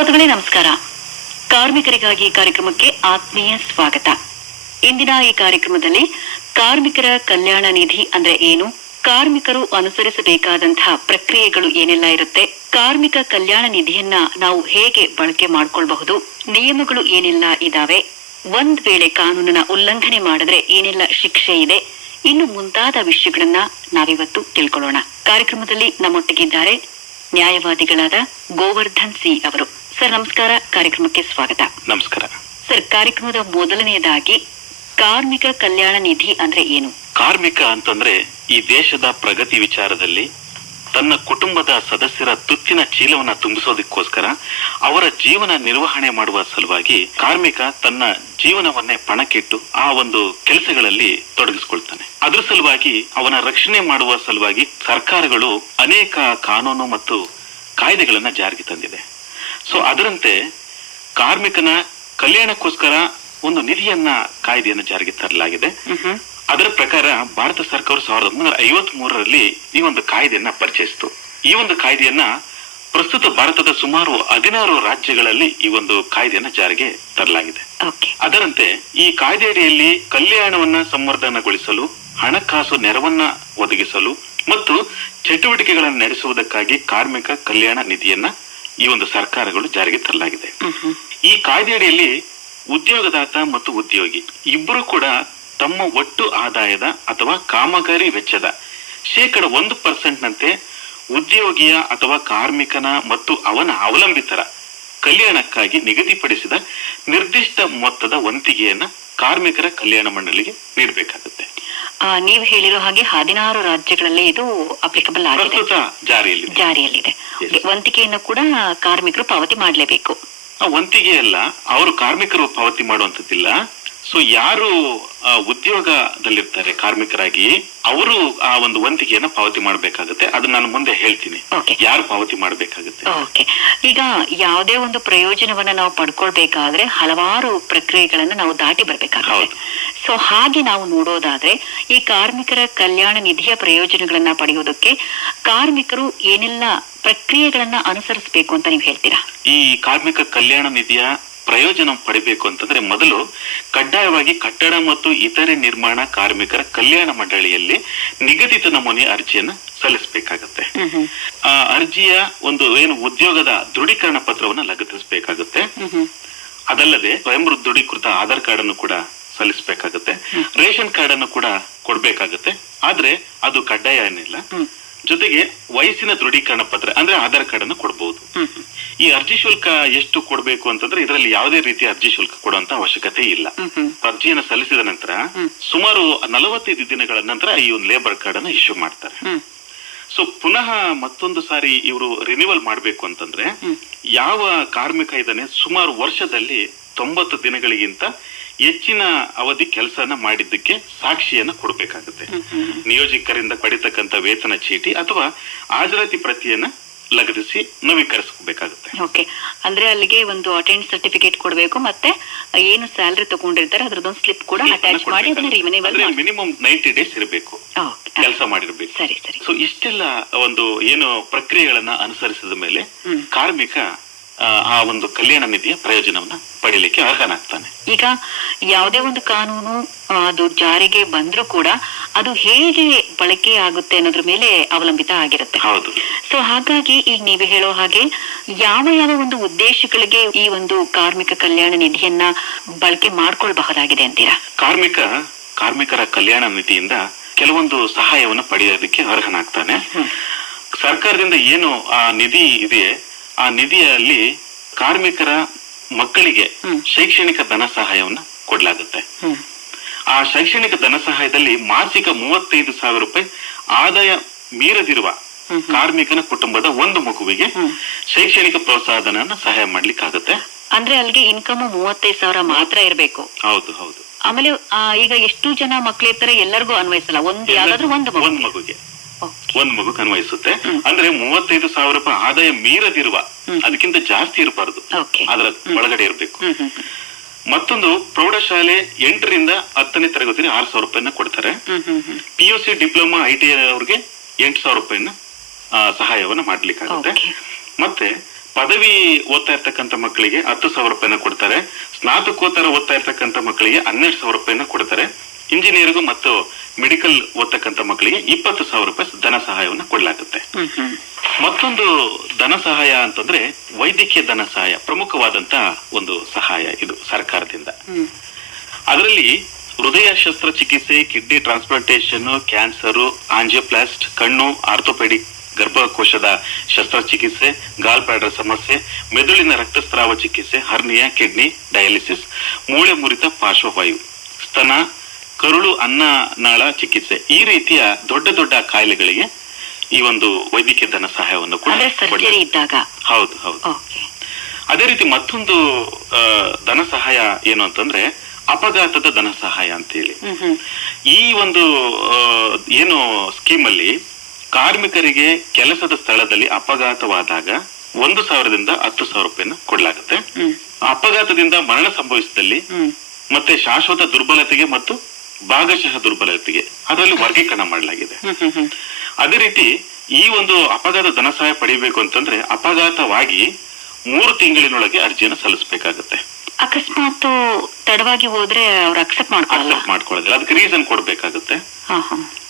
ಶ್ರೋತಗಳೇ, ನಮಸ್ಕಾರ. ಕಾರ್ಮಿಕರಿಗಾಗಿ ಕಾರ್ಯಕ್ರಮಕ್ಕೆ ಆತ್ಮೀಯ ಸ್ವಾಗತ. ಇಂದಿನ ಈ ಕಾರ್ಯಕ್ರಮದಲ್ಲಿ ಕಾರ್ಮಿಕರ ಕಲ್ಯಾಣ ನಿಧಿ ಅಂದ್ರೆ ಏನು, ಕಾರ್ಮಿಕರು ಅನುಸರಿಸಬೇಕಾದಂತಹ ಪ್ರಕ್ರಿಯೆಗಳು ಏನೆಲ್ಲ ಇರುತ್ತೆ, ಕಾರ್ಮಿಕ ಕಲ್ಯಾಣ ನಿಧಿಯನ್ನ ನಾವು ಹೇಗೆ ಬಳಕೆ ಮಾಡ್ಕೊಳ್ಬಹುದು, ನಿಯಮಗಳು ಏನೆಲ್ಲ ಇದಾವೆ, ಒಂದ್ ವೇಳೆ ಕಾನೂನನ್ನ ಉಲ್ಲಂಘನೆ ಮಾಡಿದ್ರೆ ಏನೆಲ್ಲ ಶಿಕ್ಷೆ ಇದೆ, ಇನ್ನು ಮುಂತಾದ ವಿಷಯಗಳನ್ನ ನಾವಿವತ್ತು ತಿಳ್ಕೊಳ್ಳೋಣ. ಕಾರ್ಯಕ್ರಮದಲ್ಲಿ ನಮ್ಮೊಟ್ಟಿಗಿದ್ದಾರೆ ನ್ಯಾಯವಾದಿಗಳಾದ ಗೋವರ್ಧನ್ ಸಿ ಅವರು. ಸರ್ ನಮಸ್ಕಾರ. ಕಾರ್ಯಕ್ರಮಕ್ಕೆ ಸ್ವಾಗತ. ನಮಸ್ಕಾರ. ಸರ್ ಕಾರ್ಯಕ್ರಮದ ಮೊದಲನೆಯದಾಗಿ ಕಾರ್ಮಿಕ ಕಲ್ಯಾಣ ನಿಧಿ ಅಂದ್ರೆ ಏನು? ಕಾರ್ಮಿಕ ಅಂತಂದ್ರೆ ಈ ದೇಶದ ಪ್ರಗತಿ ವಿಚಾರದಲ್ಲಿ ತನ್ನ ಕುಟುಂಬದ ಸದಸ್ಯರ ತುತ್ತಿನ ಚೀಲವನ್ನ ತುಂಬಿಸೋದಕ್ಕೋಸ್ಕರ ಅವರ ಜೀವನ ನಿರ್ವಹಣೆ ಮಾಡುವ ಸಲುವಾಗಿ ಕಾರ್ಮಿಕ ತನ್ನ ಜೀವನವನ್ನೇ ಪಣಕ್ಕಿಟ್ಟು ಆ ಒಂದು ಕೆಲಸಗಳಲ್ಲಿ ತೊಡಗಿಸಿಕೊಳ್ತಾನೆ. ಅದ್ರ ಸಲುವಾಗಿ ಅವನ ರಕ್ಷಣೆ ಮಾಡುವ ಸಲುವಾಗಿ ಸರ್ಕಾರಗಳು ಅನೇಕ ಕಾನೂನು ಮತ್ತು ಕಾಯ್ದೆಗಳನ್ನ ಜಾರಿಗೆ ತಂದಿದೆ. ಸೊ ಅದರಂತೆ ಕಾರ್ಮಿಕನ ಕಲ್ಯಾಣಕ್ಕೋಸ್ಕರ ಒಂದು ನಿಧಿಯನ್ನ ಕಾಯ್ದೆಯನ್ನು ಜಾರಿಗೆ ತರಲಾಗಿದೆ. ಅದರ ಪ್ರಕಾರ ಭಾರತ ಸರ್ಕಾರ ಸಾವಿರದ ಒಂಬೈನೂರ ಐವತ್ ಮೂರರಲ್ಲಿ ಈ ಒಂದು ಕಾಯ್ದೆಯನ್ನ ಪರಿಚಯಿಸಿತು. ಈ ಒಂದು ಕಾಯ್ದೆಯನ್ನ ಪ್ರಸ್ತುತ ಭಾರತದ ಸುಮಾರು ಹದಿನಾರು ರಾಜ್ಯಗಳಲ್ಲಿ ಈ ಒಂದು ಕಾಯ್ದೆಯನ್ನ ಜಾರಿಗೆ ತರಲಾಗಿದೆ. ಅದರಂತೆ ಈ ಕಾಯ್ದೆಯಡಿಯಲ್ಲಿ ಕಲ್ಯಾಣವನ್ನ ಸಂವರ್ಧನಗೊಳಿಸಲು ಹಣಕಾಸು ನೆರವನ್ನ ಒದಗಿಸಲು ಮತ್ತು ಚಟುವಟಿಕೆಗಳನ್ನು ನಡೆಸುವುದಕ್ಕಾಗಿ ಕಾರ್ಮಿಕ ಕಲ್ಯಾಣ ನಿಧಿಯನ್ನ ಈ ಒಂದು ಸರ್ಕಾರಗಳು ಜಾರಿಗೆ ತರಲಾಗಿದೆ. ಈ ಕಾಯ್ದೆಯಡಿಯಲ್ಲಿ ಉದ್ಯೋಗದಾತ ಮತ್ತು ಉದ್ಯೋಗಿ ಇಬ್ಬರು ಕೂಡ ತಮ್ಮ ಒಟ್ಟು ಆದಾಯದ ಅಥವಾ ಕಾಮಗಾರಿ ವೆಚ್ಚದ ಶೇಕಡ ಒಂದು ಪರ್ಸೆಂಟ್ ನಂತೆ ಉದ್ಯೋಗಿಯ ಅಥವಾ ಕಾರ್ಮಿಕನ ಮತ್ತು ಅವನ ಅವಲಂಬಿತರ ಕಲ್ಯಾಣಕ್ಕಾಗಿ ನಿಗದಿಪಡಿಸಿದ ನಿರ್ದಿಷ್ಟ ಮೊತ್ತದ ವಂತಿಗೆಯನ್ನ ಕಾರ್ಮಿಕರ ಕಲ್ಯಾಣ ಮಂಡಳಿಗೆ ನೀಡಬೇಕಾಗುತ್ತೆ. ನೀವು ಹೇಳಿರೋ ಹಾಗೆ ಹದಿನಾರು ರಾಜ್ಯಗಳಲ್ಲಿ ಇದು ಅಪ್ಲಿಕಬಲ್ ಆಗಿದೆ. ಜಾರಿಯಲ್ಲಿದೆ. ವಂತಿಕೆಯನ್ನು ಕೂಡ ಕಾರ್ಮಿಕರು ಪಾವತಿ ಮಾಡಲೇಬೇಕು. ವಂತಿಗೆ ಅಲ್ಲ ಅವರು ಕಾರ್ಮಿಕರು ಪಾವತಿ ಮಾಡುವಂತದ್ದಿಲ್ಲ ಸೊ ಯಾರು ಉದ್ಯೋಗದಲ್ಲಿರ್ತಾರೆ ಕಾರ್ಮಿಕರಾಗಿ ಅವರು ಆ ಒಂದು ವಂತಿಕೆಯನ್ನ ಪಾವತಿ ಮಾಡಬೇಕಾಗುತ್ತೆ. ಅದನ್ನ ನಾನು ಮುಂದೆ ಹೇಳ್ತೀನಿ. ಯಾರು ಪಾವತಿ ಮಾಡಬೇಕಾಗುತ್ತೆ? ಓಕೆ ಈಗ ಯಾವುದೇ ಒಂದು ಪ್ರಯೋಜನವನ್ನ ನಾವು ಪಡ್ಕೊಳ್ಬೇಕಾದ್ರೆ ಹಲವಾರು ಪ್ರಕ್ರಿಯೆಗಳನ್ನ ನಾವು ದಾಟಿ ಬರ್ಬೇಕಾಗುತ್ತೆ. ಸೊ ಹಾಗೆ ನಾವು ನೋಡೋದಾದ್ರೆ ಈ ಕಾರ್ಮಿಕರ ಕಲ್ಯಾಣ ನಿಧಿಯ ಪ್ರಯೋಜನಗಳನ್ನ ಪಡೆಯುವುದಕ್ಕೆ ಕಾರ್ಮಿಕರು ಏನೆಲ್ಲ ಪ್ರಕ್ರಿಯೆಗಳನ್ನ ಅನುಸರಿಸಬೇಕು ಅಂತ ನೀವು ಹೇಳ್ತೀರಾ? ಈ ಕಾರ್ಮಿಕ ಕಲ್ಯಾಣ ನಿಧಿಯ ಪ್ರಯೋಜನ ಪಡಿಬೇಕು ಅಂತಂದ್ರೆ ಮೊದಲು ಕಡ್ಡಾಯವಾಗಿ ಕಟ್ಟಡ ಮತ್ತು ಇತರೆ ನಿರ್ಮಾಣ ಕಾರ್ಮಿಕರ ಕಲ್ಯಾಣ ಮಂಡಳಿಯಲ್ಲಿ ನಿಗದಿತ ನಮೂನೆ ಅರ್ಜಿಯನ್ನ ಸಲ್ಲಿಸಬೇಕಾಗತ್ತೆ. ಆ ಅರ್ಜಿಯ ಒಂದು ಏನು ಉದ್ಯೋಗದ ದೃಢೀಕರಣ ಪತ್ರವನ್ನು ಲಗತ್ತಿಸಬೇಕಾಗುತ್ತೆ. ಅದಲ್ಲದೆ ಸ್ವಯಂ ದೃಢೀಕೃತ ಆಧಾರ್ ಕಾರ್ಡ್ ಅನ್ನು ಕೂಡ ಸಲ್ಲಿಸಬೇಕಾಗುತ್ತೆ. ರೇಷನ್ ಕಾರ್ಡ್ ಅನ್ನು ಕೂಡ ಕೊಡ್ಬೇಕಾಗುತ್ತೆ. ಆದ್ರೆ ಅದು ಕಡ್ಡಾಯ ಏನಿಲ್ಲ. ಜೊತೆಗೆ ವಯಸ್ಸಿನ ದೃಢೀಕರಣ ಪತ್ರ ಅಂದ್ರೆ ಆಧಾರ್ ಕಾರ್ಡ್ ಅನ್ನು ಕೊಡಬಹುದು ಈ ಅರ್ಜಿ ಶುಲ್ಕ ಎಷ್ಟು ಕೊಡಬೇಕು ಅಂತಂದ್ರೆ ಇದರಲ್ಲಿ ಯಾವುದೇ ರೀತಿಯ ಅರ್ಜಿ ಶುಲ್ಕ ಕೊಡುವಂತ ಅವಶ್ಯಕತೆ ಇಲ್ಲ. ಅರ್ಜಿಯನ್ನು ಸಲ್ಲಿಸಿದ ನಂತರ ಸುಮಾರು ನಲವತ್ತೈದು ದಿನಗಳ ನಂತರ ಈ ಒಂದು ಲೇಬರ್ ಕಾರ್ಡ್ ಅನ್ನು ಇಶ್ಯೂ ಮಾಡ್ತಾರೆ. ಸೊ ಪುನಃ ಮತ್ತೊಂದು ಸಾರಿ ಇವರು ರಿನಿವಲ್ ಮಾಡಬೇಕು ಅಂತಂದ್ರೆ ಯಾವ ಕಾರ್ಮಿಕ ಇದನ್ನೇ ಸುಮಾರು ವರ್ಷದಲ್ಲಿ ತೊಂಬತ್ತು ದಿನಗಳಿಗಿಂತ ಹೆಚ್ಚಿನ ಅವಧಿ ಕೆಲಸನ ಮಾಡಿದ್ದಕ್ಕೆ ಸಾಕ್ಷಿಯನ್ನ ಕೊಡಬೇಕಾಗುತ್ತೆ. ನಿಯೋಜಕರಿಂದ ಪಡಿತಕ್ಕಂತ ವೇತನ ಚೀಟಿ ಅಥವಾ ಹಾಜರಾತಿ ಪ್ರತಿಯನ್ನ ಲಗತ್ತಿಸಿ ನವೀಕರಿಸಬೇಕಾಗುತ್ತೆ ಓಕೆ ಅಂದ್ರೆ ಅಲ್ಲಿಗೆ ಒಂದು ಅಟೆಂಡ್ ಸರ್ಟಿಫಿಕೇಟ್ ಕೊಡಬೇಕು ಮತ್ತೆ ಏನು ಸ್ಯಾಲರಿ ತಗೊಂಡಿರ್ತಾರೆ ಅದರದೊಂದು ಸ್ಲಿಪ್ ಕೂಡ ಅಟ್ಯಾಚ್ ಮಾಡಿ ಅದನ್ನ ಮಿನಿಮಮ್ ನೈಂಟಿ ಡೇಸ್ ಇರಬೇಕು. ಕೆಲಸ ಮಾಡಿರ್ಬೇಕು. ಸರಿ ಸರಿ. ಸೊ ಇಷ್ಟೆಲ್ಲ ಒಂದು ಏನು ಪ್ರಕ್ರಿಯೆಗಳನ್ನ ಅನುಸರಿಸಿದ ಮೇಲೆ ಕಾರ್ಮಿಕ ಆ, ಒಂದು ಕಲ್ಯಾಣ ನಿಧಿಯ ಪ್ರಯೋಜನವನ್ನ ಪಡೀಲಿಕ್ಕೆ ಅರ್ಹನಾಗ್ತಾನೆ. ಈಗ ಯಾವುದೇ ಒಂದು ಕಾನೂನು ಅದು ಜಾರಿಗೆ ಬಂದ್ರೂ ಕೂಡ ಅದು ಹೇಗೆ ಬಳಕೆ ಆಗುತ್ತೆ ಅನ್ನೋದ್ರ ಮೇಲೆ ಅವಲಂಬಿತ ಆಗಿರುತ್ತೆ. ಹೌದು. ಸೊ ಹಾಗಾಗಿ ಈಗ ನೀವು ಹೇಳೋ ಹಾಗೆ ಯಾವ ಯಾವ ಒಂದು ಉದ್ದೇಶಗಳಿಗೆ ಈ ಒಂದು ಕಾರ್ಮಿಕ ಕಲ್ಯಾಣ ನಿಧಿಯನ್ನ ಬಳಕೆ ಮಾಡ್ಕೊಳ್ಬಹುದಾಗಿದೆ ಅಂತೀರಾ? ಕಾರ್ಮಿಕ ಕಾರ್ಮಿಕರ ಕಲ್ಯಾಣ ನಿಧಿಯಿಂದ ಕೆಲವೊಂದು ಸಹಾಯವನ್ನು ಪಡೆಯೋದಕ್ಕೆ ಅರ್ಹನಾಗ್ತಾನೆ. ಸರ್ಕಾರದಿಂದ ಏನು ಆ ನಿಧಿ ಇದೆ ಆ ನಿಧಿಯಲ್ಲಿ ಕಾರ್ಮಿಕರ ಮಕ್ಕಳಿಗೆ ಶೈಕ್ಷಣಿಕ ಧನ ಸಹಾಯವನ್ನ ಕೊಡ್ಲಾಗುತ್ತೆ. ಆ ಶೈಕ್ಷಣಿಕ ಧನ ಸಹಾಯದಲ್ಲಿ ಮಾಸಿಕ ಮೂವತ್ತೈದು ಸಾವಿರ ರೂಪಾಯಿ ಆದಾಯ ಮೀರದಿರುವ. ಕಾರ್ಮಿಕನ ಕುಟುಂಬದ ಒಂದು ಮಗುವಿಗೆ. ಶೈಕ್ಷಣಿಕ ಪ್ರೋತ್ಸಾಹಧನ ಸಹಾಯ ಮಾಡ್ಲಿಕ್ಕಾಗತ್ತೆ. ಅಂದ್ರೆ ಅಲ್ಲಿಗೆ ಇನ್ಕಮ್ ಮೂವತ್ತೈದು ಸಾವಿರ ಮಾತ್ರ ಇರಬೇಕು. ಹೌದು ಹೌದು. ಆಮೇಲೆ ಈಗ ಎಷ್ಟು ಜನ ಮಕ್ಳಿರ್ತಾರೆ ಎಲ್ಲರಿಗೂ ಅನ್ವಯಿಸಲ್ಲ. ಒಂದ್ ಯಾವ್ದಾದ್ರು ಒಂದು ಮಗುವಿಗೆ. ಮಗುಗೆ ಒಂದ್ ಮಗು ಅನ್ವಯಿಸುತ್ತೆ ಅಂದ್ರೆ ಮೂವತ್ತೈದು ಸಾವಿರ ರೂಪಾಯಿ ಆದಾಯ ಮೀರದಿರುವ ಅದಕ್ಕಿಂತ ಜಾಸ್ತಿ ಇರಬಾರದು. ಅದರ ಒಳಗಡೆ ಇರಬೇಕು. ಮತ್ತೊಂದು ಪ್ರೌಢಶಾಲೆ ಎಂಟರಿಂದ ಹತ್ತನೇ ತರಗತಿ ಆರು ಸಾವಿರ ರೂಪಾಯಿನ ಕೊಡ್ತಾರೆ. P U C diploma I T I ಅವ್ರಿಗೆ ಎಂಟು ಸಾವಿರ ರೂಪಾಯಿನ ಸಹಾಯವನ್ನ ಮಾಡ್ಲಿಕ್ಕಾಗುತ್ತೆ. ಮತ್ತೆ ಪದವಿ ಓದ್ತಾ ಇರ್ತಕ್ಕಂಥ ಮಕ್ಕಳಿಗೆ ಹತ್ತು ಸಾವಿರ ರೂಪಾಯಿನ ಕೊಡ್ತಾರೆ. ಸ್ನಾತಕೋತ್ತರ ಓದ್ತಾ ಇರ್ತಕ್ಕಂಥ ಮಕ್ಕಳಿಗೆ ಹನ್ನೆರಡು ಸಾವಿರ ರೂಪಾಯಿನ ಕೊಡ್ತಾರೆ. ಇಂಜಿನಿಯರಿಗೂ ಮತ್ತು ಮೆಡಿಕಲ್ ಓದ್ತಕ್ಕಂಥ ಮಕ್ಕಳಿಗೆ ಇಪ್ಪತ್ತು ಸಾವಿರ ರೂಪಾಯಿ ಧನ ಸಹಾಯವನ್ನು ಕೊಡಲಾಗುತ್ತೆ. ಮತ್ತೊಂದು ಧನ ಸಹಾಯ ಅಂತಂದ್ರೆ ವೈದ್ಯಕೀಯ ಧನ ಸಹಾಯ ಪ್ರಮುಖವಾದಂತ ಒಂದು ಸಹಾಯ ಇದು ಸರ್ಕಾರದಿಂದ. ಅದರಲ್ಲಿ ಹೃದಯ ಶಸ್ತ್ರಚಿಕಿತ್ಸೆ ಕಿಡ್ನಿ ಟ್ರಾನ್ಸ್ಪ್ಲಾಂಟೇಶನ್ ಕ್ಯಾನ್ಸರ್ ಆಂಜಿಯೋಪ್ಲಾಸ್ಟ್ ಕಣ್ಣು ಆರ್ಥೋಪೆಡಿಕ್ ಗರ್ಭಕೋಶದ ಶಸ್ತ್ರಚಿಕಿತ್ಸೆ ಗಾಲ್ ಬ್ಲಾಡರ್ ಸಮಸ್ಯೆ ಮೆದುಳಿನ ರಕ್ತಸ್ರಾವ ಚಿಕಿತ್ಸೆ ಹರ್ನಿಯಾ ಕಿಡ್ನಿ ಡಯಾಲಿಸಿಸ್ ಮೂಳೆ ಮುರಿತ ಪಾರ್ಶ್ವವಾಯು ಸ್ತನ ಕರುಳು ಅನ್ನನಾಳ ಚಿಕಿತ್ಸೆ. ಈ ರೀತಿಯ ದೊಡ್ಡ ದೊಡ್ಡ ಕಾಯಿಲೆಗಳಿಗೆ ಈ ಒಂದು ವೈದ್ಯಕೀಯ ಧನ ಸಹಾಯವನ್ನು ಕೂಡ ಇದ್ದಾಗ? ಹೌದು ಹೌದು. ಅದೇ ರೀತಿ ಮತ್ತೊಂದು ಧನ ಸಹಾಯ ಏನು ಅಂತಂದ್ರೆ ಅಪಘಾತದ ಧನ ಸಹಾಯ ಅಂತೇಳಿ. ಹ್ಮ್ ಹ್ಮ್. ಈ ಒಂದು ಏನು ಸ್ಕೀಮ್ ಅಲ್ಲಿ ಕಾರ್ಮಿಕರಿಗೆ ಕೆಲಸದ ಸ್ಥಳದಲ್ಲಿ ಅಪಘಾತವಾದಾಗ ಒಂದು ಸಾವಿರದಿಂದ ಹತ್ತು ಸಾವಿರ ರೂಪಾಯಿನ ಕೊಡಲಾಗುತ್ತೆ. ಅಪಘಾತದಿಂದ ಮರಣ ಸಂಭವಿಸಿದಲ್ಲಿ ಮತ್ತೆ ಶಾಶ್ವತ ದುರ್ಬಲತೆಗೆ ಮತ್ತು ಭಾಗಶಃ ದುರ್ಬಲತೆಗೆ ಅದರಲ್ಲಿ ವರ್ಗೀಕರಣ ಮಾಡಲಾಗಿದೆ. ಅದೇ ರೀತಿ ಈ ಒಂದು ಅಪಘಾತ ಧನ ಸಹಾಯ ಪಡಿಬೇಕು ಅಂತಂದ್ರೆ ಅಪಘಾತವಾಗಿ ಮೂರು ತಿಂಗಳಿನೊಳಗೆ ಅರ್ಜಿಯನ್ನು ಸಲ್ಲಿಸಬೇಕಾಗುತ್ತೆ. ಅಕಸ್ಮಾತ್ ತಡವಾಗಿ ಹೋದ್ರೆ ಅವ್ರು ಅಕ್ಸೆಪ್ಟ್ ಮಾಡ್ಕೊಳ್ಳಿ ಅಕ್ಸೆಪ್ಟ್ ಮಾಡ್ಕೊಳ್ಳೋದಿಲ್ಲ. ಅದಕ್ಕೆ ರೀಸನ್ ಕೊಡ್ಬೇಕಾಗುತ್ತೆ.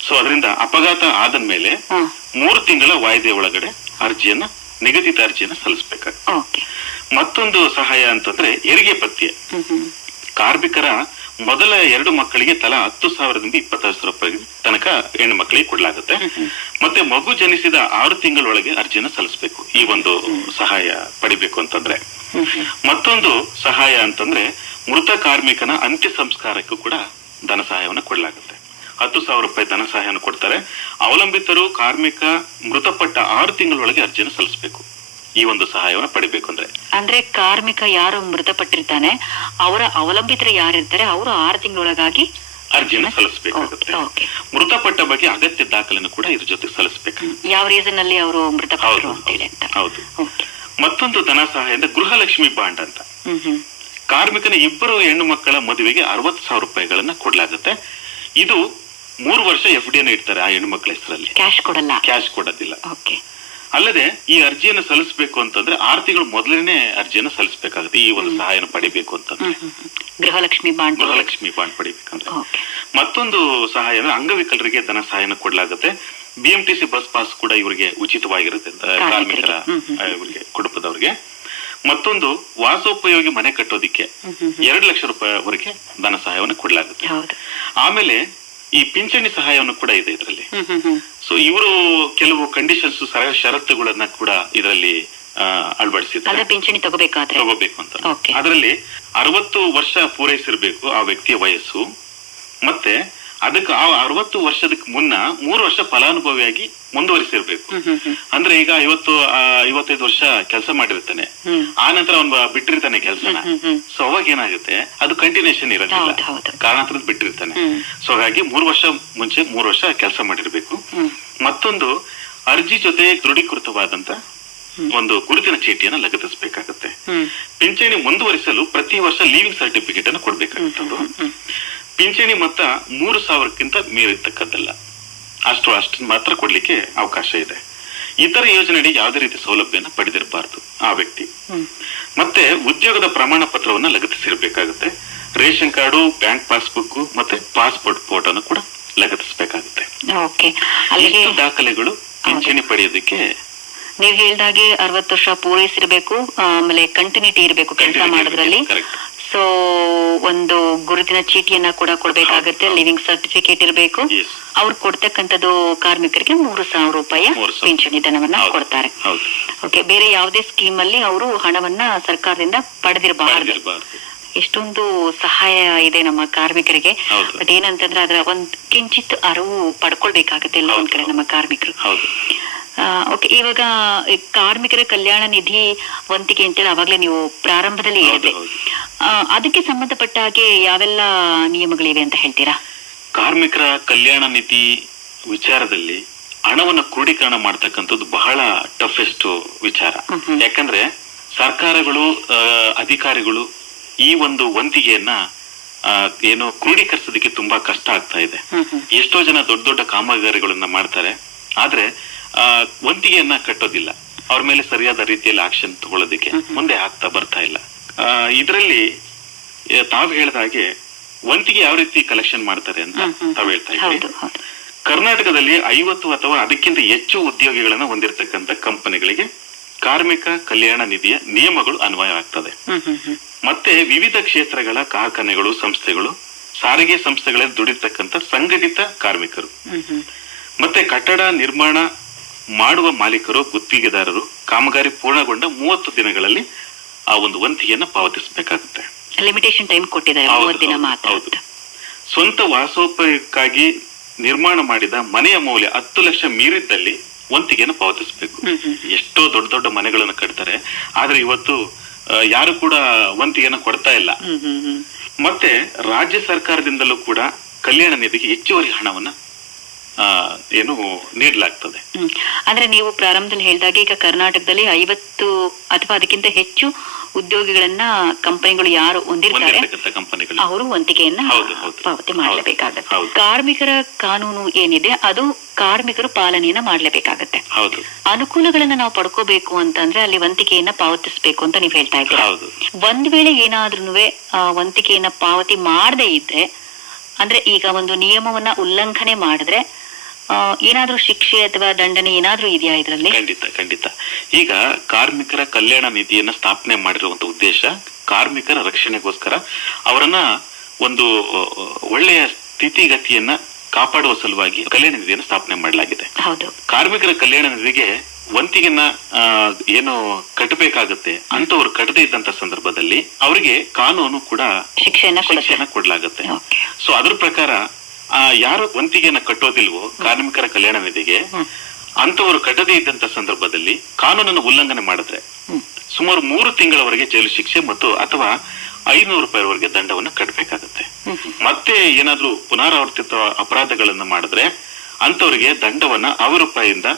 ಸೊ ಅದರಿಂದ ಅಪಘಾತ ಆದ ಮೇಲೆ ಮೂರು ತಿಂಗಳ ವಾಯ್ದೆ ಒಳಗಡೆ ಅರ್ಜಿಯನ್ನ ನಿಗದಿತ ಅರ್ಜಿಯನ್ನ ಸಲ್ಲಿಸಬೇಕಾಗುತ್ತೆ. ಮತ್ತೊಂದು ಸಹಾಯ ಅಂತಂದ್ರೆ ಹೆರಿಗೆ ಪತ್ತೆ ಕಾರ್ಮಿಕರ ಮೊದಲ ಎರಡು ಮಕ್ಕಳಿಗೆ ತಲಾ ಹತ್ತು ಸಾವಿರದಿಂದ ಇಪ್ಪತ್ತೈದು ಸಾವಿರ ರೂಪಾಯಿ ತನಕ ಹೆಣ್ಣು ಮಕ್ಕಳಿಗೆ ಕೊಡಲಾಗುತ್ತೆ. ಮತ್ತೆ ಮಗು ಜನಿಸಿದ ಆರು ತಿಂಗಳೊಳಗೆ ಅರ್ಜಿನ ಸಲ್ಲಿಸಬೇಕು. ಈ ಒಂದು ಸಹಾಯ ಪಡಿಬೇಕು ಅಂತಂದ್ರೆ. ಮತ್ತೊಂದು ಸಹಾಯ ಅಂತಂದ್ರೆ ಮೃತ ಕಾರ್ಮಿಕನ ಅಂತ್ಯ ಸಂಸ್ಕಾರಕ್ಕೂ ಕೂಡ ಧನ ಸಹಾಯವನ್ನು ಕೊಡಲಾಗುತ್ತೆ. ಹತ್ತು ಸಾವಿರ ರೂಪಾಯಿ ಧನ ಸಹಾಯವನ್ನು ಕೊಡ್ತಾರೆ. ಅವಲಂಬಿತರು ಕಾರ್ಮಿಕ ಮೃತಪಟ್ಟ ಆರು ತಿಂಗಳೊಳಗೆ ಅರ್ಜಿನ ಸಲ್ಲಿಸಬೇಕು. ಈ ಒಂದು ಸಹಾಯವನ್ನು ಪಡಿಬೇಕು ಅಂದ್ರೆ. ಅಂದ್ರೆ ಕಾರ್ಮಿಕ ಯಾರು ಮೃತಪಟ್ಟಿರ್ತಾನೆ ಅವರ ಅವಲಂಬಿತರು ಯಾರಿರ್ತಾರೆ ಅವರು ಆರು ತಿಂಗಳೊಳಗಾಗಿ ಅರ್ಜಿಯನ್ನು ಸಲ್ಲಿಸಬೇಕಾಗುತ್ತೆ. ಮೃತಪಟ್ಟ ಬಗ್ಗೆ ಅಗತ್ಯ ದಾಖಲೆಯನ್ನು ಕೂಡ ಇದ್ರ ಜೊತೆ ಸಲ್ಲಿಸಬೇಕು. ಯಾವ ರೀಸನ್ ಅಲ್ಲಿ ಅವರು ಮೃತಪಟ್ಟರು ಹೌದು ಅಂತ? ಹೌದು ಮತ್ತೊಂದು ಧನ ಸಹಾಯ ಅಂದ್ರೆ ಗೃಹಲಕ್ಷ್ಮಿ ಬಾಂಡ್ ಅಂತ. ಕಾರ್ಮಿಕನ ಇಬ್ಬರು ಹೆಣ್ಣು ಮಕ್ಕಳ ಮದುವೆಗೆ ಅರವತ್ತು ಸಾವಿರ ರೂಪಾಯಿಗಳನ್ನ ಕೊಡಲಾಗುತ್ತೆ. ಇದು ಮೂರು ವರ್ಷ ಎಫ್ ಡಿಯನ್ನು ಇಡ್ತಾರೆ ಆ ಹೆಣ್ಣು ಮಕ್ಕಳ ಹೆಸರಲ್ಲಿ. ಕ್ಯಾಶ್ ಕೊಡಲ್ಲ? ಕ್ಯಾಶ್ ಕೊಡೋದಿಲ್ಲ. ಓಕೆ. ಅಲ್ಲದೆ ಈ ಅರ್ಜಿಯನ್ನು ಸಲ್ಲಿಸಬೇಕು ಅಂತಂದ್ರೆ ಆರು ತಿಂಗಳು ಮೊದಲನೇ ಅರ್ಜಿಯನ್ನು ಸಲ್ಲಿಸಬೇಕಾಗುತ್ತೆ ಈ ಒಂದು ಸಹಾಯನ ಪಡಿಬೇಕು ಅಂತಂದ್ರೆ. ಗೃಹಲಕ್ಷ್ಮಿ ಬಾಂಡ್. ಗೃಹಲಕ್ಷ್ಮಿ ಬಾಂಡ್ ಪಡಿಬೇಕಂದ್ರೆ. ಮತ್ತೊಂದು ಸಹಾಯ ಅಂದ್ರೆ ಅಂಗವಿಕಲರಿಗೆ ಧನ ಸಹಾಯನ ಕೊಡಲಾಗುತ್ತೆ. ಬಿಎಂಟಿಸಿ ಬಸ್ ಪಾಸ್ ಕೂಡ ಇವರಿಗೆ ಉಚಿತವಾಗಿರುತ್ತೆ ಕಾರ್ಮಿಕರ. ಇವರಿಗೆ ಕುಟುಂಬದವರಿಗೆ. ಮತ್ತೊಂದು ವಾಸೋಪಯೋಗಿ ಮನೆ ಕಟ್ಟೋದಿಕ್ಕೆ. ಎರಡು ಲಕ್ಷ ರೂಪಾಯಿವರೆಗೆ ಧನ ಸಹಾಯವನ್ನು ಕೊಡಲಾಗುತ್ತೆ. ಆಮೇಲೆ ಈ ಪಿಂಚಣಿ ಸಹಾಯವನ್ನು ಕೂಡ ಇದೆ ಇದರಲ್ಲಿ. ಸೊ ಇವರು ಕೆಲವು ಕಂಡೀಷನ್ಸ್ ಷರತ್ತುಗಳನ್ನ ಕೂಡ ಇದರಲ್ಲಿ ಅಳವಡಿಸಿದ್ದಾರೆ. ಪಿಂಚಣಿ ತಗೋಬೇಕಾದ್ರೆ? ತಗೋಬೇಕು ಅಂತ. ಅದರಲ್ಲಿ ಅರವತ್ತು ವರ್ಷ ಪೂರೈಸಿರ್ಬೇಕು ಆ ವ್ಯಕ್ತಿಯ ವಯಸ್ಸು. ಮತ್ತೆ ಅದಕ್ಕೆ ಆ ಅರವತ್ತು ವರ್ಷದಕ್ಕೆ ಮುನ್ನ ಮೂರು ವರ್ಷ ಫಲಾನುಭವಿಯಾಗಿ ಮುಂದುವರಿಸಿರ್ಬೇಕು. ಅಂದ್ರೆ ಈಗ ಐವತ್ತು ಐವತ್ತೈದು ವರ್ಷ ಕೆಲಸ ಮಾಡಿರ್ತಾನೆ. ಆ ನಂತರ ಅವ್ನು ಬಿಟ್ಟಿರ್ತಾನೆ ಕೆಲಸನ. ಸೊ ಅವಾಗ ಏನಾಗುತ್ತೆ? ಅದು ಕಂಟಿನ್ಯೂಷನ್ ಇರೋದಿಲ್ಲ ಕಾರಣಾಂತರದ ಬಿಟ್ಟಿರ್ತಾನೆ. ಸೊ ಹಾಗಾಗಿ ಮೂರು ವರ್ಷ ಮುಂಚೆ ಮೂರು ವರ್ಷ ಕೆಲಸ ಮಾಡಿರ್ಬೇಕು. ಮತ್ತೊಂದು ಅರ್ಜಿ ಜೊತೆ ದೃಢೀಕೃತವಾದಂತ ಒಂದು ಗುರುತಿನ ಚೀಟಿಯನ್ನು ಲಗತ್ತಿಸಬೇಕಾಗುತ್ತೆ. ಪಿಂಚಣಿ ಮುಂದುವರಿಸಲು ಪ್ರತಿ ವರ್ಷ ಲೀವಿಂಗ್ ಸರ್ಟಿಫಿಕೇಟ್ ಅನ್ನು ಕೊಡ್ಬೇಕಾಗುತ್ತೆ ಪಿಂಚಣಿ ಮೊತ್ತ ಮೂರು ಸಾವಿರಕ್ಕಿಂತ ಮೀರಿರ್ತಕ್ಕದ್ದಲ್ಲ ಅಷ್ಟು ಅಷ್ಟು ಮಾತ್ರ ಕೊಡ್ಲಿಕ್ಕೆ ಅವಕಾಶ ಇದೆ. ಇತರ ಯೋಜನೆಯಡಿ ಯಾವುದೇ ರೀತಿ ಸೌಲಭ್ಯನ ಪಡೆದಿರಬಾರದು ಆ ವ್ಯಕ್ತಿ. ಮತ್ತೆ ಉದ್ಯೋಗದ ಪ್ರಮಾಣ ಪತ್ರವನ್ನ ಲಗತ್ತಿಸಿರ್ಬೇಕಾಗುತ್ತೆ. ರೇಷನ್ ಕಾರ್ಡು ಬ್ಯಾಂಕ್ ಪಾಸ್ಬುಕ್ ಮತ್ತೆ ಪಾಸ್ಪೋರ್ಟ್ ಫೋಟೋನು ಕೂಡ ಲಗತ್ತಿಸಬೇಕಾಗುತ್ತೆ. ಇಷ್ಟು ದಾಖಲೆಗಳು ಪಿಂಚಣಿ ಪಡೆಯೋದಕ್ಕೆ ನೀವು ಹೇಳಿದಾಗೆ ಅರವತ್ತು ವರ್ಷ ಪೂರೈಸಿರಬೇಕು ಆಮೇಲೆ ಕಂಟಿನ್ಯೂಟಿ ಇರಬೇಕು ಕೆಲಸ ಮಾಡೋದ್ರಲ್ಲಿ. ಕರೆಕ್ಟ್ ಸೊ ಒಂದು ಗುರುತಿನ ಚೀಟಿಯನ್ನ ಕೂಡ ಕೊಡ್ಬೇಕಾಗತ್ತೆ ಲಿವಿಂಗ್ ಸರ್ಟಿಫಿಕೇಟ್ ಇರಬೇಕು. ಅವ್ರು ಕೊಡ್ತಕ್ಕಂಥದ್ದು ಕಾರ್ಮಿಕರಿಗೆ ಮೂರು ಸಾವಿರ ರೂಪಾಯಿ ಮೂರು ಸಾವಿರ. ಪಿಂಚಣಿ ಧನವನ್ನ ಹೌದು. ಕೊಡ್ತಾರೆ. ಹೌದು. ಓಕೆ ಬೇರೆ ಯಾವುದೇ ಸ್ಕೀಮ್ ಅಲ್ಲಿ ಅವರು ಹಣವನ್ನ ಸರ್ಕಾರದಿಂದ ಪಡೆದಿರಬಾರದು. ಪಡೆದಿರಬಾರ್ದು. ಎಷ್ಟೊಂದು ಸಹಾಯ ಇದೆ ನಮ್ಮ ಕಾರ್ಮಿಕರಿಗೆ. ಹೌದು. ಬಟ್ ಏನಂತಂದ್ರೆ ಅದರ ಒಂದ್ ಕಿಂಚಿತ್ ಅರಿವು ಪಡ್ಕೊಳ್ಬೇಕಾಗತ್ತೆ ಎಲ್ಲ ಒಂದ್ ಕಡೆ ನಮ್ಮ ಕಾರ್ಮಿಕರು. ಹೌದು. ಓಕೆ ಇವಾಗ ಕಾರ್ಮಿಕರ ಕಲ್ಯಾಣ ನಿಧಿ ವಂತಿಗೆ ಅಂತೇಳಿ ಅವಾಗಲೇ ನೀವು ಪ್ರಾರಂಭದಲ್ಲಿ ಆ, ಅದಕ್ಕೆ ಸಂಬಂಧಪಟ್ಟ ಹಾಗೆ ಯಾವೆಲ್ಲ ನಿಯಮಗಳಿವೆ ಅಂತ ಹೇಳ್ತೀರಾ? ಕಾರ್ಮಿಕರ ಕಲ್ಯಾಣ ನಿಧಿ ವಿಚಾರದಲ್ಲಿ ಹಣವನ್ನ ಕ್ರೋಢೀಕರಣ ಮಾಡ್ತಕ್ಕಂಥದ್ದು ಬಹಳ ಟಫೆಸ್ಟ್ ವಿಚಾರ. ಯಾಕಂದ್ರೆ ಸರ್ಕಾರಗಳು ಅಧಿಕಾರಿಗಳು ಈ ಒಂದು ವಂತಿಗೆಯನ್ನ ಏನು ಕ್ರೋಢೀಕರಿಸೋದಕ್ಕೆ ತುಂಬಾ ಕಷ್ಟ ಆಗ್ತಾ ಇದೆ. ಎಷ್ಟೋ ಜನ ದೊಡ್ಡ ದೊಡ್ಡ ಕಾಮಗಾರಿಗಳನ್ನ ಮಾಡ್ತಾರೆ. ಆದ್ರೆ ವಂತಿಗೆಯನ್ನ ಕಟ್ಟೋದಿಲ್ಲ. ಅವ್ರ ಮೇಲೆ ಸರಿಯಾದ ರೀತಿಯಲ್ಲಿ ಆಕ್ಷನ್ ತಗೊಳ್ಳೋದಕ್ಕೆ ಮುಂದೆ ಆಗ್ತಾ ಬರ್ತಾ ಇಲ್ಲ. ಇದರಲ್ಲಿ ತಾವು ಹೇಳಿದ ಹಾಗೆ ವಂತಿಗೆ ಯಾವ ರೀತಿ ಕಲೆಕ್ಷನ್ ಮಾಡ್ತಾರೆ ಅಂತ. ತಾವು ಹೇಳ್ತಾ ಇದ್ದೀವಿ ಕರ್ನಾಟಕದಲ್ಲಿ ಐವತ್ತು ಅಥವಾ ಅದಕ್ಕಿಂತ ಹೆಚ್ಚು ಉದ್ಯೋಗಿಗಳನ್ನ ಹೊಂದಿರತಕ್ಕಂತ ಕಂಪನಿಗಳಿಗೆ ಕಾರ್ಮಿಕ ಕಲ್ಯಾಣ ನಿಧಿಯ ನಿಯಮಗಳು ಹ್ಮ್ ಹ್ಮ್ ಮತ್ತೆ ವಿವಿಧ ಕ್ಷೇತ್ರಗಳ ಕಾರ್ಖಾನೆಗಳು ಸಂಸ್ಥೆಗಳು ಸಾರಿಗೆ ಸಂಸ್ಥೆಗಳಲ್ಲಿ ದುಡಿತಕ್ಕಂತ ಸಂಘಟಿತ ಕಾರ್ಮಿಕರು. ಮತ್ತೆ ಕಟ್ಟಡ ನಿರ್ಮಾಣ ಮಾಡುವ ಮಾಲೀಕರು ಗುತ್ತಿಗೆದಾರರು ಕಾಮಗಾರಿ ಪೂರ್ಣಗೊಂಡ ಮೂವತ್ತು ದಿನಗಳಲ್ಲಿ ಆ ಒಂದು ವಂತಿಗೆಯನ್ನು ಪಾವತಿಸಬೇಕಾಗುತ್ತೆ. ಲಿಮಿಟೇಷನ್ ಟೈಮ್ ಕೊಟ್ಟಿದ್ದಾರೆ. ಸ್ವಂತ ವಾಸೋಪಯೋಗಕ್ಕಾಗಿ ನಿರ್ಮಾಣ ಮಾಡಿದ ಮನೆಯ ಮೌಲ್ಯ ಹತ್ತು ಲಕ್ಷ ಮೀರಿದ್ದಲ್ಲಿ ವಂತಿಗೆಯನ್ನು ಪಾವತಿಸಬೇಕು. ಎಷ್ಟೋ ದೊಡ್ಡ ದೊಡ್ಡ ಮನೆಗಳನ್ನು ಕಟ್ತಾರೆ. ಆದ್ರೆ ಇವತ್ತು ಯಾರು ಕೂಡ ವಂತಿಗೆಯನ್ನು ಕೊಡ್ತಾ ಇಲ್ಲ. ಮತ್ತೆ ರಾಜ್ಯ ಸರ್ಕಾರದಿಂದಲೂ ಕೂಡ ಕಲ್ಯಾಣ ನಿಧಿಗೆ ಹೆಚ್ಚುವರಿ ಹಣವನ್ನ ಏನು ನೀಡಲಾಗ್ತದೆ. ಅಂದ್ರೆ ನೀವು ಪ್ರಾರಂಭದಲ್ಲಿ ಹೇಳಿದಾಗ ಈಗ ಕರ್ನಾಟಕದಲ್ಲಿ ಐವತ್ತು ಅಥವಾ ಅದಕ್ಕಿಂತ ಹೆಚ್ಚು ಉದ್ಯೋಗಿಗಳನ್ನ ಕಂಪನಿಗಳು ಯಾರು ಹೊಂದಿರ್ತಾರೆ? ಅವರು ವಂತಿಕೆಯನ್ನ. ಪಾವತಿ ಮಾಡಲೇಬೇಕಾಗತ್ತೆ. ಕಾರ್ಮಿಕರ ಕಾನೂನು ಏನಿದೆ ಅದು ಕಾರ್ಮಿಕರು ಪಾಲನೆಯನ್ನ ಮಾಡಲೇಬೇಕಾಗತ್ತೆ. ಅನುಕೂಲಗಳನ್ನ ನಾವು ಪಡ್ಕೋಬೇಕು ಅಂತಂದ್ರೆ ಅಲ್ಲಿ ವಂತಿಕೆಯನ್ನ ಪಾವತಿಸಬೇಕು ಅಂತ ನೀವು ಹೇಳ್ತಾ ಇದ್ದೀರಾ? ಒಂದ್ ವೇಳೆ ಏನಾದ್ರೂ ವಂತಿಕೆಯನ್ನ ಪಾವತಿ ಮಾಡದೇ ಇದ್ರೆ ಅಂದ್ರೆ ಈಗ ಒಂದು ನಿಯಮವನ್ನ ಉಲ್ಲಂಘನೆ ಮಾಡಿದ್ರೆ ಏನಾದ್ರೂ ಶಿಕ್ಷೆ ಅಥವಾ ದಂಡನೆ ಏನಾದ್ರೂ ಇದೆಯಾ ಇದರಲ್ಲಿ? ಖಂಡಿತ ಖಂಡಿತ. ಈಗ ಕಾರ್ಮಿಕರ ಕಲ್ಯಾಣ ನಿಧಿಯನ್ನ ಸ್ಥಾಪನೆ ಮಾಡಿರುವಂತ ಉದ್ದೇಶ ಕಾರ್ಮಿಕರ ರಕ್ಷಣೆಗೋಸ್ಕರ ಅವರನ್ನ ಒಂದು ಒಳ್ಳೆಯ ಸ್ಥಿತಿಗತಿಯನ್ನ ಕಾಪಾಡುವ ಸಲುವಾಗಿ ಕಲ್ಯಾಣ ನಿಧಿಯನ್ನು ಸ್ಥಾಪನೆ ಮಾಡಲಾಗಿದೆ. ಹೌದು. ಕಾರ್ಮಿಕರ ಕಲ್ಯಾಣ ನಿಧಿಗೆ ವಂತಿಗೆನ ಏನು ಕಟ್ಟಬೇಕಾಗುತ್ತೆ ಅಂತವ್ರು ಕಟ್ಟದೇ ಇದ್ದಂತ ಸಂದರ್ಭದಲ್ಲಿ ಅವರಿಗೆ ಕಾನೂನು ಕೂಡ ಶಿಕ್ಷೆಯನ್ನ ಕೊಡಲಾಗುತ್ತೆ. ಸೊ ಅದ್ರ ಪ್ರಕಾರ ಆ, ಯಾರು ವಂತಿಗೆಯನ್ನ ಕಟ್ಟೋದಿಲ್ವೋ ಕಾರ್ಮಿಕರ ಕಲ್ಯಾಣ ನಿಧಿಗೆ ಅಂತವರು ಕಟ್ಟದೇ ಇದ್ದಂತ ಸಂದರ್ಭದಲ್ಲಿ ಕಾನೂನನ್ನು ಉಲ್ಲಂಘನೆ ಮಾಡಿದ್ರೆ ಸುಮಾರು ಮೂರು ತಿಂಗಳವರೆಗೆ ಜೈಲು ಶಿಕ್ಷೆ ಮತ್ತು ಅಥವಾ ಐನೂರು ರೂಪಾಯಿವರೆಗೆ ದಂಡವನ್ನು ಕಟ್ಟಬೇಕಾಗುತ್ತೆ. ಮತ್ತೆ ಏನಾದ್ರೂ ಪುನರಾವರ್ತಿತ ಅಪರಾಧಗಳನ್ನು ಮಾಡಿದ್ರೆ ಅಂತವರಿಗೆ ದಂಡವನ್ನ ಸಾವಿರ ರೂಪಾಯಿಯಿಂದ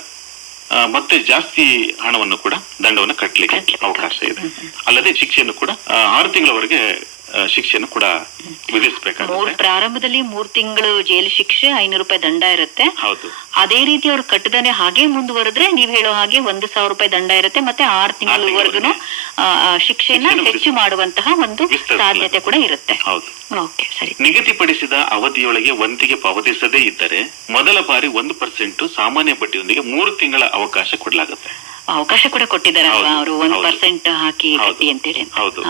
ಮತ್ತೆ ಜಾಸ್ತಿ ಹಣವನ್ನು ಕೂಡ ದಂಡವನ್ನು ಕಟ್ಟಲಿಕ್ಕೆ ಅವಕಾಶ ಇದೆ. ಅಲ್ಲದೆ ಶಿಕ್ಷೆಯನ್ನು ಕೂಡ ಆರು ತಿಂಗಳವರೆಗೆ ಶಿಕ್ಷೆಯನ್ನು ಕೂಡ ಮೂರ್ ವಿಧಿಸಬೇಕಾಗುತ್ತೆ ಪ್ರಾರಂಭದಲ್ಲಿ ಮೂರ್ ತಿಂಗಳು ಜೈಲು ಶಿಕ್ಷೆ ಐನೂರು ರೂಪಾಯಿ ದಂಡ ಇರುತ್ತೆ. ಹೌದು. ಅದೇ ರೀತಿ ಅವ್ರು ಕಟ್ಟದನೆ ಹಾಗೆ ಮುಂದುವರೆದ್ರೆ ನೀವ್ ಹೇಳೋ ಹಾಗೆ ಒಂದು ಸಾವಿರ ರೂಪಾಯಿ ದಂಡ ಇರುತ್ತೆ ಮತ್ತೆ ಆರು ತಿಂಗಳವರೆಗೂ ಶಿಕ್ಷೆಯನ್ನ ಶಿಕ್ಷೆನ ಹೆಚ್ಚು ಮಾಡುವಂತಹ ಒಂದು ಸಾಧ್ಯತೆ ಕೂಡ ಇರುತ್ತೆ. ಹೌದು. ಓಕೆ ಸರಿ. ನಿಗದಿಪಡಿಸಿದ ಅವಧಿಯೊಳಗೆ ವಂತಿಗೆ ಪಾವತಿಸದೇ ಇದ್ದರೆ ಮೊದಲ ಬಾರಿ ಒಂದು ಪರ್ಸೆಂಟ್ ಸಾಮಾನ್ಯ ಬಡ್ಡಿಯೊಂದಿಗೆ ಮೂರು ತಿಂಗಳ ಅವಕಾಶ ಕೊಡಲಾಗುತ್ತೆ. ಅವಕಾಶ ಕೂಡ ಕೊಟ್ಟಿದ್ದಾರೆ ಅವರು? ಒಂದು. ಪರ್ಸೆಂಟ್ ಹಾಕಿ ಅಂತ ಹೇಳಿ ಅಂತೇಳಿ ಹೌದು.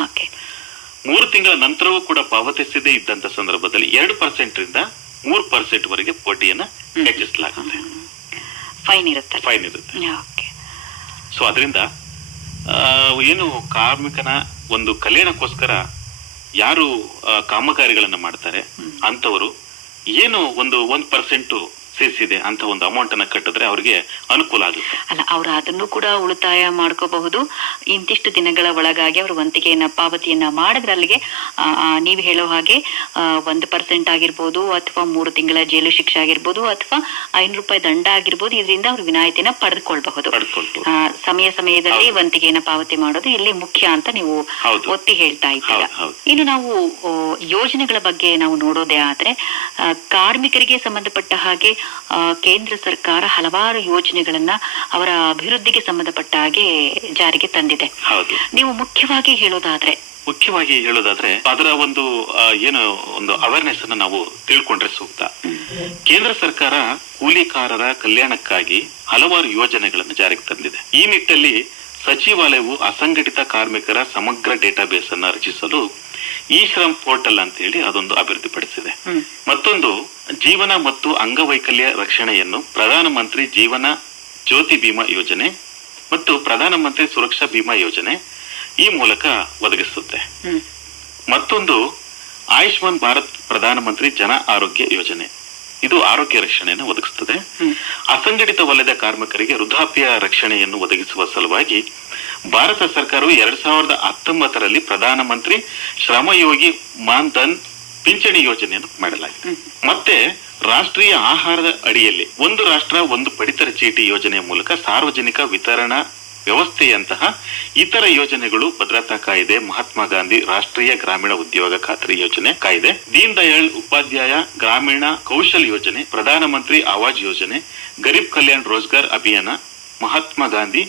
ಮೂರು ತಿಂಗಳ ನಂತರವೂ ಕೂಡ ಪಾವತಿಸದೇ ಇದ್ದಂತ ಸಂದರ್ಭದಲ್ಲಿ ಎರಡು ಪರ್ಸೆಂಟ್ ರಿಂದ ಮೂರು ಪರ್ಸೆಂಟ್ ವರೆಗೆ ಬಡ್ಡಿಯನ್ನ. ಹೆಚ್ಚಿಸಲಾಗುತ್ತೆ ಫೈನ್ ಇರುತ್ತೆ ಫೈನ್ ಇರುತ್ತೆ ಸೊ ಅದರಿಂದ ಏನು ಕಾರ್ಮಿಕನ ಒಂದು ಕಲ್ಯಾಣಕ್ಕೋಸ್ಕರ ಯಾರು ಕಾಮಗಾರಿಗಳನ್ನ ಮಾಡ್ತಾರೆ. ಅಂತವರು ಏನು ಒಂದು ಒಂದ್ ಪರ್ಸೆಂಟ್ ಸೇರಿಸಿದೆ ಅಂತ ಒಂದು ಅಮೌಂಟ್ ಅನ್ನ ಕಟ್ಟಿದ್ರೆ ಅವರಿಗೆ ಅನುಕೂಲ ಆಗುತ್ತೆ. ಅಲ್ಲ ಅವರು ಅದನ್ನು ಕೂಡ ಉಳಿತಾಯ ಮಾಡ್ಕೋಬಹುದು. ಇಂತಿಷ್ಟು ದಿನಗಳ ಒಳಗಾಗಿ ಅವರು ವಂತಿಗೆಯನ್ನ ಪಾವತಿಯನ್ನ ಮಾಡಿದ್ರೆ ಅಲ್ಲಿಗೆ ನೀವು ಹೇಳೋ ಹಾಗೆ ಒಂದು ಪರ್ಸೆಂಟ್ ಆಗಿರ್ಬೋದು ಅಥವಾ ಮೂರು ತಿಂಗಳ ಜೈಲು ಶಿಕ್ಷೆ ಆಗಿರ್ಬೋದು ಅಥವಾ ಐನೂರು ರೂಪಾಯಿ ದಂಡ ಆಗಿರ್ಬೋದು ಇದರಿಂದ ಅವರು ವಿನಾಯಿತಿನ ಪಡೆದುಕೊಳ್ಬಹುದು. ಸಮಯ ಸಮಯದಲ್ಲಿ ವಂತಿಕೆಯನ್ನ ವಂತಿಗೆಯನ್ನ ಪಾವತಿ ಮಾಡೋದು ಇಲ್ಲಿ ಮುಖ್ಯ ಅಂತ ನೀವು. ಒತ್ತಿ ಹೇಳ್ತಾ ಇದ್ದೀರಾ. ಇನ್ನು ನಾವು ಯೋಜನೆಗಳ ಬಗ್ಗೆ ನಾವು ನೋಡೋದೇ ಆದ್ರೆ ಕಾರ್ಮಿಕರಿಗೆ ಸಂಬಂಧಪಟ್ಟ ಹಾಗೆ ಕೇಂದ್ರ ಸರ್ಕಾರ ಹಲವಾರು ಯೋಜನೆಗಳನ್ನ ಅವರ ಅಭಿವೃದ್ಧಿಗೆ ಸಂಬಂಧಪಟ್ಟ ಹಾಗೆ ಜಾರಿಗೆ ತಂದಿದೆ. ನೀವು ಮುಖ್ಯವಾಗಿ ಹೇಳೋದಾದ್ರೆ ಮುಖ್ಯವಾಗಿ ಹೇಳೋದಾದ್ರೆ ಅದರ ಒಂದು ಏನು ಒಂದು ಅವೇರ್ನೆಸ್ ಅನ್ನ ನಾವು ತಿಳ್ಕೊಂಡ್ರೆ ಸೂಕ್ತ. ಕೇಂದ್ರ ಸರ್ಕಾರ ಕೂಲಿಕಾರರ ಕಲ್ಯಾಣಕ್ಕಾಗಿ ಹಲವಾರು ಯೋಜನೆಗಳನ್ನು ಜಾರಿಗೆ ತಂದಿದೆ. ಈ ನಿಟ್ಟಲ್ಲಿ ಸಚಿವಾಲಯವು ಅಸಂಘಟಿತ ಕಾರ್ಮಿಕರ ಸಮಗ್ರ ಡೇಟಾಬೇಸ್ ಅನ್ನ ರಚಿಸಲು ಇ ಶ್ರಮ್ ಪೋರ್ಟಲ್ ಅಂತ ಹೇಳಿ ಅದೊಂದು ಅಭಿವೃದ್ಧಿಪಡಿಸಿದೆ. ಮತ್ತೊಂದು ಜೀವನ ಮತ್ತು ಅಂಗವೈಕಲ್ಯ ರಕ್ಷಣೆಯನ್ನು ಪ್ರಧಾನಮಂತ್ರಿ ಜೀವನ ಜ್ಯೋತಿ ಬಿಮಾ ಯೋಜನೆ ಮತ್ತು ಪ್ರಧಾನಮಂತ್ರಿ ಸುರಕ್ಷಾ ಬಿಮಾ ಯೋಜನೆ ಈ ಮೂಲಕ ಒದಗಿಸುತ್ತೆ. ಮತ್ತೊಂದು ಆಯುಷ್ಮಾನ್ ಭಾರತ್ ಪ್ರಧಾನಮಂತ್ರಿ ಜನ ಆರೋಗ್ಯ ಯೋಜನೆ. ಇದು ಆರೋಗ್ಯ ರಕ್ಷಣೆಯನ್ನು ಒದಗಿಸುತ್ತದೆ. ಅಸಂಘಟಿತ ವಲಯದ ಕಾರ್ಮಿಕರಿಗೆ ವೃದ್ಧಾಪ್ಯ ರಕ್ಷಣೆಯನ್ನು ಒದಗಿಸುವ ಸಲುವಾಗಿ ಭಾರತ ಸರ್ಕಾರವು ಎರಡ್ ಸಾವಿರದ ಹತ್ತೊಂಬತ್ತರಲ್ಲಿ ಪ್ರಧಾನಮಂತ್ರಿ ಶ್ರಮಯೋಗಿ ಮಾನ್ ಧನ್ ಪಿಂಚಣಿ ಯೋಜನೆಯನ್ನು ಮಾಡಲಾಗಿದೆ. ಮತ್ತೆ ರಾಷ್ಟ್ರೀಯ ಆಹಾರದ ಅಡಿಯಲ್ಲಿ ಒಂದು ರಾಷ್ಟ್ರ ಒಂದು ಪಡಿತರ ಚೀಟಿ ಯೋಜನೆಯ ಮೂಲಕ ಸಾರ್ವಜನಿಕ ವಿತರಣಾ ವ್ಯವಸ್ಥೆಯಂತಹ ಇತರ ಯೋಜನೆಗಳು ಭದ್ರತಾ ಕಾಯ್ದೆ ಮಹಾತ್ಮ ಗಾಂಧಿ ರಾಷ್ಟ್ರೀಯ ಗ್ರಾಮೀಣ ಉದ್ಯೋಗ ಖಾತ್ರಿ ಯೋಜನೆ ಕಾಯ್ದೆ ದೀನ್ ದಯಾಳ್ ಉಪಾಧ್ಯಾಯ ಗ್ರಾಮೀಣ ಕೌಶಲ್ ಯೋಜನೆ ಪ್ರಧಾನಮಂತ್ರಿ ಆವಾಜ್ ಯೋಜನೆ ಗರೀಬ್ ಕಲ್ಯಾಣ್ ರೋಜ್ಗಾರ್ ಅಭಿಯಾನ ಮಹಾತ್ಮ ಗಾಂಧಿ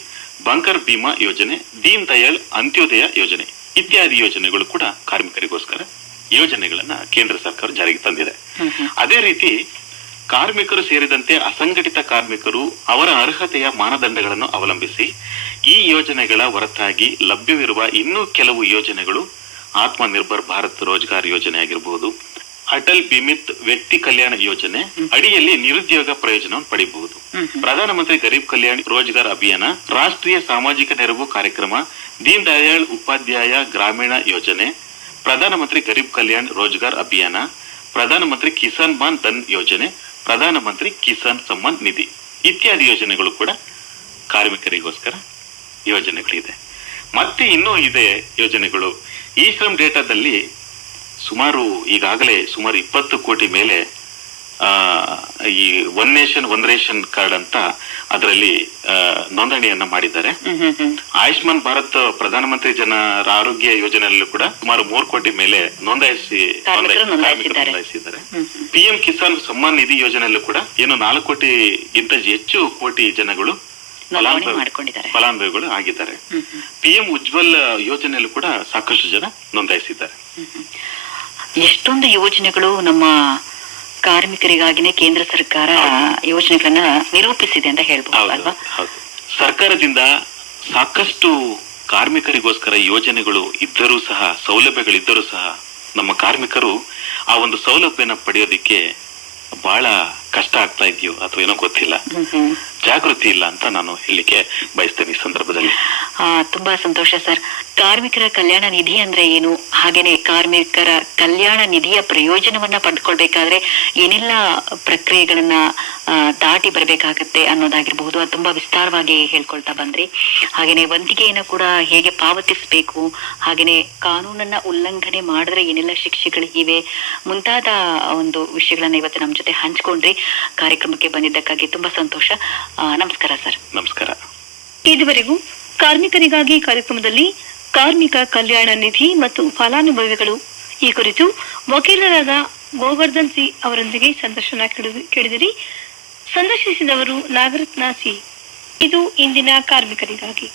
ಬಂಕರ್ ಭೀಮಾ ಯೋಜನೆ ದೀನ್ ದಯಾಳ್ ಅಂತ್ಯೋದಯ ಯೋಜನೆ ಇತ್ಯಾದಿ ಯೋಜನೆಗಳು ಕೂಡ ಕಾರ್ಮಿಕರಿಗೋಸ್ಕರ ಯೋಜನೆಗಳನ್ನ ಕೇಂದ್ರ ಸರ್ಕಾರ ಜಾರಿಗೆ ತಂದಿದೆ. ಅದೇ ರೀತಿ ಕಾರ್ಮಿಕರು ಸೇರಿದಂತೆ ಅಸಂಘಟಿತ ಕಾರ್ಮಿಕರು ಅವರ ಅರ್ಹತೆಯ ಮಾನದಂಡಗಳನ್ನು ಅವಲಂಬಿಸಿ ಈ ಯೋಜನೆಗಳ ಹೊರತಾಗಿ ಲಭ್ಯವಿರುವ ಇನ್ನೂ ಕೆಲವು ಯೋಜನೆಗಳು ಆತ್ಮನಿರ್ಭರ್ ಭಾರತ್ ರೋಜ್ಗಾರ್ ಯೋಜನೆ ಆಗಿರಬಹುದು ಅಟಲ್ ಬಿಮಿತ್ ವ್ಯಕ್ತಿ ಕಲ್ಯಾಣ ಯೋಜನೆ ಅಡಿಯಲ್ಲಿ ನಿರುದ್ಯೋಗ ಪ್ರಯೋಜನವನ್ನು ಪಡೆಯಬಹುದು. ಪ್ರಧಾನಮಂತ್ರಿ ಗರೀಬ್ ಕಲ್ಯಾಣ್ ರೋಜ್ಗಾರ್ ಅಭಿಯಾನ ರಾಷ್ಟ್ರೀಯ ಸಾಮಾಜಿಕ ನೆರವು ಕಾರ್ಯಕ್ರಮ ದೀನ್ ದಯಾಳ್ ಉಪಾಧ್ಯಾಯ ಗ್ರಾಮೀಣ ಯೋಜನೆ ಪ್ರಧಾನಮಂತ್ರಿ ಗರೀಬ್ ಕಲ್ಯಾಣ್ ರೋಜ್ಗಾರ್ ಅಭಿಯಾನ, ಪ್ರಧಾನಮಂತ್ರಿ ಕಿಸಾನ್ ಮಾನ್ ಧನ್ ಯೋಜನೆ, ಪ್ರಧಾನಮಂತ್ರಿ ಕಿಸಾನ್ ಸಮ್ಮಾನ್ ನಿಧಿ ಇತ್ಯಾದಿ ಯೋಜನೆಗಳು ಕೂಡ ಕಾರ್ಮಿಕರಿಗೋಸ್ಕರ ಯೋಜನೆಗಳಿದೆ. ಮತ್ತೆ ಇನ್ನೂ ಇದೆ ಯೋಜನೆಗಳು. ಈ ಶ್ರಮ್ ಡೇಟಾದಲ್ಲಿ ಸುಮಾರು ಈಗಾಗಲೇ ಸುಮಾರು ಇಪ್ಪತ್ತು ಕೋಟಿ ಮೇಲೆ ಈ one nation one ration card ಅಂತ ಅದರಲ್ಲಿ ನೋಂದಣಿಯನ್ನ ಮಾಡಿದ್ದಾರೆ. ಆಯುಷ್ಮಾನ್ ಭಾರತ್ ಪ್ರಧಾನಮಂತ್ರಿ ಜನ ಆರೋಗ್ಯ ಯೋಜನೆಯಲ್ಲೂ ಕೂಡ ಸುಮಾರು ಮೂರು ಕೋಟಿ ಮೇಲೆ ನೋಂದಾಯಿಸಿ ನೋಂದಾಯಿಸಿದ್ದಾರೆ. ಪಿಎಂ ಕಿಸಾನ್ ಸಮ್ಮಾನ್ ನಿಧಿ ಯೋಜನೆಯಲ್ಲೂ ಕೂಡ ಏನು ನಾಲ್ಕು ಕೋಟಿಗಿಂತ ಹೆಚ್ಚು ಕೋಟಿ ಜನಗಳು ಫಲಾನುಭವಿಗಳು ಆಗಿದ್ದಾರೆ. ಪಿಎಂ ಉಜ್ವಲ್ ಯೋಜನೆಯಲ್ಲೂ ಕೂಡ ಸಾಕಷ್ಟು ಜನ ನೋಂದಾಯಿಸಿದ್ದಾರೆ. ಎಷ್ಟೊಂದು ಯೋಜನೆಗಳು ನಮ್ಮ ಕಾರ್ಮಿಕರಿಗಾಗಿನೇ ಕೇಂದ್ರ ಸರ್ಕಾರ ಯೋಜನೆಗಳನ್ನ ನಿರೂಪಿಸಿದೆ ಅಂತ ಹೇಳ್ಬೋದು ಅಲ್ವಾ? ಸರ್ಕಾರದಿಂದ ಸಾಕಷ್ಟು ಕಾರ್ಮಿಕರಿಗೋಸ್ಕರ ಯೋಜನೆಗಳು ಇದ್ದರೂ ಸಹ ಸೌಲಭ್ಯಗಳಿದ್ದರೂ ಸಹ ನಮ್ಮ ಕಾರ್ಮಿಕರು ಆ ಒಂದು ಸೌಲಭ್ಯನ ಪಡೆಯೋದಿಕ್ಕೆ ಬಹಳ ಕಷ್ಟ ಆಗ್ತಾ ಇದೆಯೋ ಅಥವಾ ಏನೋ ಗೊತ್ತಿಲ್ಲ. ಜಾಗೃತಿ ಇಲ್ಲ ಅಂತ ನಾನು ಹೇಳಲಿಕ್ಕೆ ಬಯಸ್ತೇನೆ ಈ ಸಂದರ್ಭದಲ್ಲಿ. ತುಂಬಾ ಸಂತೋಷ ಸರ್. ಕಾರ್ಮಿಕರ ಕಲ್ಯಾಣ ನಿಧಿ ಅಂದ್ರೆ ಏನು? ಹಾಗೇನೆ ಕಾರ್ಮಿಕರ ಕಲ್ಯಾಣ ನಿಧಿಯ ಪ್ರಯೋಜನವನ್ನ ಪಡ್ಕೊಳ್ಬೇಕಾದ್ರೆ ಏನೆಲ್ಲ ಪ್ರಕ್ರಿಯೆಗಳನ್ನ ದಾಟಿ ಬರಬೇಕಾಗತ್ತೆ ಅನ್ನೋದಾಗಿರ್ಬಹುದು. ಅದು ತುಂಬಾ ವಿಸ್ತಾರವಾಗಿ ಹೇಳ್ಕೊಳ್ತಾ ಬಂದ್ರಿ. ಹಾಗೇನೆ ವಂತಿಗೆಯನ್ನು ಕೂಡ ಹೇಗೆ ಪಾವತಿಸಬೇಕು? ಹಾಗೇನೆ ಕಾನೂನನ್ನ ಉಲ್ಲಂಘನೆ ಮಾಡಿದ್ರೆ ಏನೆಲ್ಲ ಶಿಕ್ಷೆಗಳಿವೆ? ಮುಂತಾದ ಒಂದು ವಿಷಯಗಳನ್ನ ಇವತ್ತು ನಮ್ಮ ಜೊತೆ ಹಂಚ್ಕೊಂಡ್ರಿ. ಕಾರ್ಯಕ್ರಮಕ್ಕೆ ಬಂದಿದ್ದಕ್ಕಾಗಿ ತುಂಬಾ ಸಂತೋಷ. ನಮಸ್ಕಾರ ಸರ್. ನಮಸ್ಕಾರ. ಇದುವರೆಗೂ ಕಾರ್ಮಿಕರಿಗಾಗಿ ಕಾರ್ಯಕ್ರಮದಲ್ಲಿ ಕಾರ್ಮಿಕ ಕಲ್ಯಾಣ ನಿಧಿ ಮತ್ತು ಫಲಾನುಭವಿಗಳು ಈ ಕುರಿತು ವಕೀಲರಾದ ಗೋವರ್ಧನ್ ಸಿ ಅವರೊಂದಿಗೆ ಸಂದರ್ಶನ ಕೇಳಿದಿರಿ. ಸಂದರ್ಶಿಸಿದವರು ನಾಗರತ್ನ ಸಿ. ಇದು ಇಂದಿನ ಕಾರ್ಮಿಕರಿಗಾಗಿ.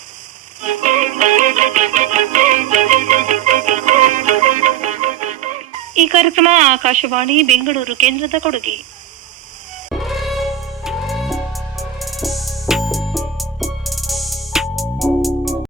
ಈ ಕಾರ್ಯಕ್ರಮ ಆಕಾಶವಾಣಿ ಬೆಂಗಳೂರು ಕೇಂದ್ರದ ಕೊಡುಗೆ.